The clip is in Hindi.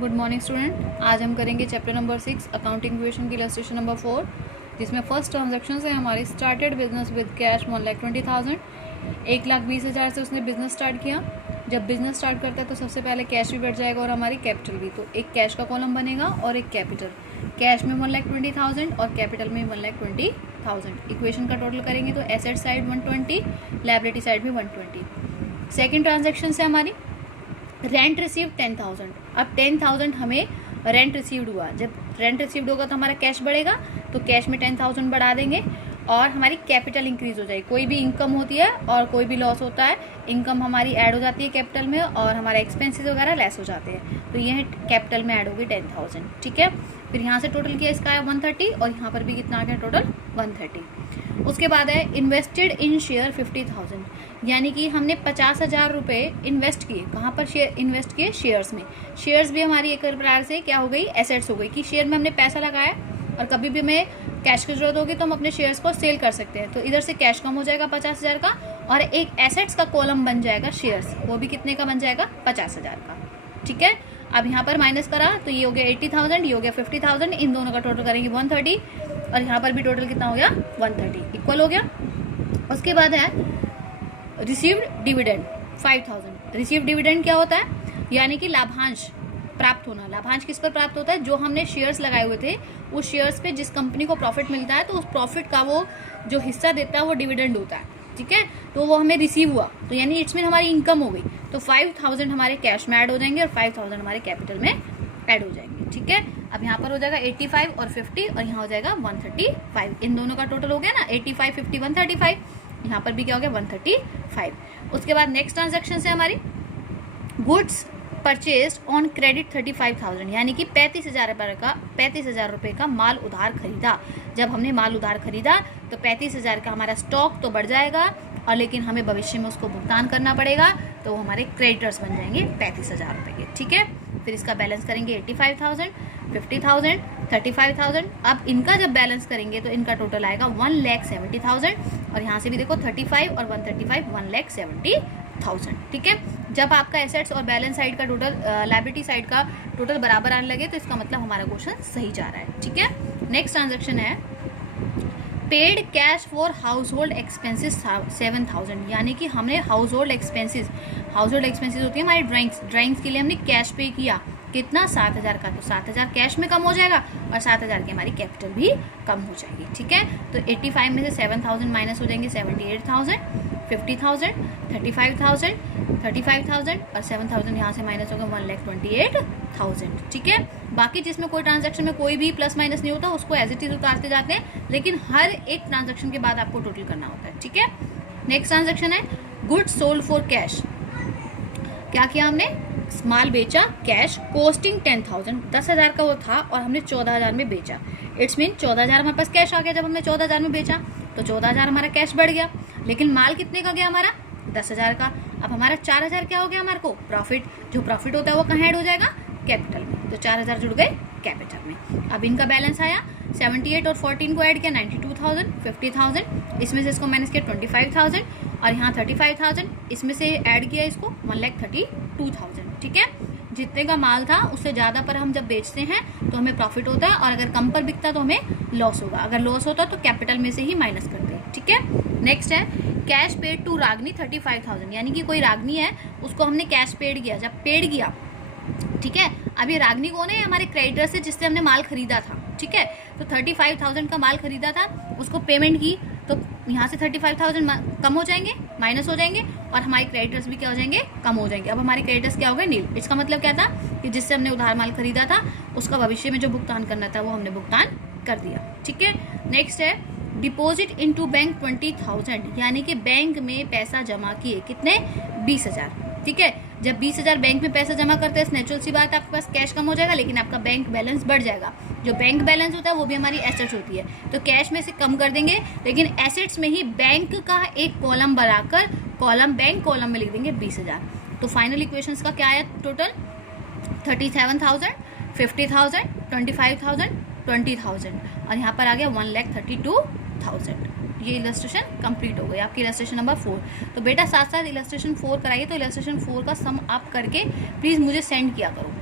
Good morning student. आज हम करेंगे चैप्टर नंबर 6 अकाउंटिंग इक्वेशन की इलस्ट्रेशन नंबर 4, जिसमें फर्स्ट ट्रांजैक्शन है हमारी स्टार्टेड बिजनेस विद कैश 1,20,000। 1,20,000 से उसने बिजनेस स्टार्ट किया। जब बिजनेस स्टार्ट करता है तो सबसे पहले कैश भी बढ़ जाएगा और हमारी कैपिटल भी। तो एक कैश का कॉलम बनेगा और एक कैपिटल। कैश में 1,20,000 और कैपिटल में 1,20,000। इक्वेशन का टोटल करेंगे तो एसेट साइड 120, लायबिलिटी साइड भी 120। सेकेंड ट्रांजेक्शन है हमारी रेंट रिसीव 10,000। अब 10,000 हमें रेंट रिसीव्ड हुआ। जब रेंट रिसीव्ड होगा तो हमारा कैश बढ़ेगा, तो कैश में 10,000 बढ़ा देंगे और हमारी कैपिटल इंक्रीज हो जाएगी। कोई भी इनकम होती है और कोई भी लॉस होता है, इनकम हमारी ऐड हो जाती है कैपिटल में और हमारे एक्सपेंसेस वगैरह लेस हो जाते हैं। तो ये कैपिटल में ऐड होगी 10,000। ठीक है, फिर यहाँ से टोटल किया इसका है 130 और यहाँ पर भी कितना आ गया टोटल 130। उसके बाद है इन्वेस्टेड इन शेयर 50,000, यानी कि हमने 50,000 रुपये इन्वेस्ट किए। कहाँ पर शेयर इन्वेस्ट किए? शेयर्स में। शेयर्स भी हमारी एक प्रकार से क्या हो गई? एसेट्स हो गई कि शेयर में हमने पैसा लगाया और कभी भी हमें कैश की जरूरत होगी तो हम अपने शेयर्स को सेल कर सकते हैं। तो इधर से कैश कम हो जाएगा 50,000 का और एक एसेट्स का कॉलम बन जाएगा शेयर्स, वो भी कितने का बन जाएगा? 50,000 का। ठीक है, अब यहाँ पर माइनस करा तो ये हो गया 80,000, ये हो गया 50,000। इन दोनों का टोटल करेंगे 130 और यहाँ पर भी टोटल कितना हो गया? 130 इक्वल हो गया। उसके बाद है रिसीव्ड डिविडेंड 5,000। रिसीव्ड डिविडेंड क्या होता है? यानी कि लाभांश प्राप्त होना। लाभांश किस पर प्राप्त होता है? जो हमने शेयर्स लगाए हुए थे उस शेयर्स पे जिस कंपनी को प्रॉफिट मिलता है तो उस प्रॉफिट का वो जो हिस्सा देता है वो डिविडेंड होता है। ठीक है, तो वो हमें रिसीव हुआ, तो यानी इट्स मीन हमारी इनकम हो गई। तो 5,000 हमारे कैश में ऐड हो जाएंगे और 5,000 हमारे कैपिटल में ऐड हो जाएंगे। ठीक है, अब यहाँ पर हो जाएगा 85 और 50 और यहाँ हो जाएगा 135। इन दोनों का टोटल हो गया ना 85, 50, 135। यहाँ पर भी क्या हो गया? 135। उसके बाद नेक्स्ट ट्रांजेक्शन है हमारी गुड्स परचेज ऑन क्रेडिट 35,000, यानी कि 35,000 रुपये का माल उधार खरीदा। जब हमने माल उधार खरीदा तो 35,000 का हमारा स्टॉक तो बढ़ जाएगा और लेकिन हमें भविष्य में उसको भुगतान करना पड़ेगा, तो वो हमारे क्रेडिटर्स बन जाएंगे 35,000 रुपये के। ठीक है, फिर इसका बैलेंस करेंगे 85,000, 50,000, 35,000। अब इनका जब बैलेंस करेंगे तो इनका टोटल आएगा 1,70,000 और यहाँ से भी देखो 35 और 135 1,70,000। ठीक है, जब आपका एसेट्स और बैलेंस साइड का टोटल लायबिलिटी साइड का टोटल बराबर आने लगे तो इसका मतलब हमारा क्वेश्चन सही जा रहा है। ठीक है, नेक्स्ट ट्रांजेक्शन है paid cash for house hold expenses 7,000, यानी कि हमने हाउस होल्ड एक्सपेंसिस होती है हमारी ड्राइंग्स के लिए हमने कैश पे किया। कितना? 7,000 का। तो 7,000 कैश में कम हो जाएगा और 7,000 की हमारी कैपिटल भी कम हो जाएगी। ठीक है, तो 85 में से 7,000 माइनस हो जाएंगे 78,000, 50,000, 35,000 और 7,000 यहाँ से माइनस होगा 1,28,000। ठीक है, बाकी जिसमें कोई ट्रांजैक्शन में कोई भी प्लस माइनस नहीं होता उसको एज इट इज उतारते जाते हैं, लेकिन हर एक ट्रांजैक्शन के बाद आपको टोटल करना होता है। ठीक है, नेक्स्ट ट्रांजैक्शन है गुड्स सोल्ड फॉर कैश। क्या किया हमने? माल बेचा कैश, कोस्टिंग 10,000, 10,000 का वो था और हमने 14,000 में बेचा। इट्स मीन 14,000 हमारे पास कैश आ गया। जब हमने 14,000 में बेचा तो 14,000 हमारा कैश बढ़ गया, लेकिन माल कितने का गया हमारा? 10,000 का। अब हमारा 4,000 क्या हो गया हमारे को? प्रॉफिट। जो प्रॉफिट होता है वो कहाँ ऐड हो जाएगा? कैपिटल में। तो 4,000 जुड़ गए कैपिटल में। अब इनका बैलेंस आया 78 और 14 को ऐड किया 92,000, 50,000, इसमें से इसको माइनस किया 25,000 और यहाँ 35,000, इसमें से ऐड किया इसको 1,32,000। ठीक है, जितने का माल था उससे ज़्यादा पर हम जब बेचते हैं तो हमें प्रॉफिट होता है और अगर कम पर बिकता तो हमें लॉस होगा। अगर लॉस होता तो कैपिटल में से ही माइनस करते हैं। ठीक है, नेक्स्ट है कैश पेड टू रागनी 35,000, यानी कि कोई रागनी है उसको हमने कैश पेड किया। जब पेड किया, ठीक है, अब ये रागनी कौन है? हमारे क्रेडिटर से जिससे हमने माल खरीदा था। ठीक है, तो 35,000 का माल खरीदा था, उसको पेमेंट की तो यहाँ से 35,000 कम हो जाएंगे, माइनस हो जाएंगे और हमारे क्रेडिटर्स भी क्या हो जाएंगे? कम हो जाएंगे। अब हमारे क्रेडिटर्स क्या हो गए? नील। इसका मतलब क्या था कि जिससे हमने उधार माल खरीदा था उसका भविष्य में जो भुगतान करना था वो हमने भुगतान कर दिया। ठीक है, नेक्स्ट है डिपॉजिट इनटू बैंक 20,000, यानी कि बैंक में पैसा जमा किए। कितने? 20,000। ठीक है, जब 20,000 बैंक में पैसा जमा करते हैं नेचुरल सी बात है आपके पास कैश कम हो जाएगा, लेकिन आपका बैंक बैलेंस बढ़ जाएगा। जो बैंक बैलेंस होता है वो भी हमारी एसेट्स होती है, तो कैश में से कम कर देंगे, लेकिन एसेट्स में ही बैंक का एक कॉलम बनाकर कॉलम बैंक कॉलम में लिख देंगे 20,000। तो फाइनल इक्वेशंस का क्या आया टोटल? 37,000, 50,000, 25,000, 20,000 और यहाँ पर आ गया 1,32,000। ये इलस्ट्रेशन कंप्लीट हो गई आपकी इलस्ट्रेशन नंबर 4। तो बेटा साथ साथ इलस्ट्रेशन 4 कराइए, तो इलस्ट्रेशन 4 का सम आप करके प्लीज़ मुझे सेंड किया करो।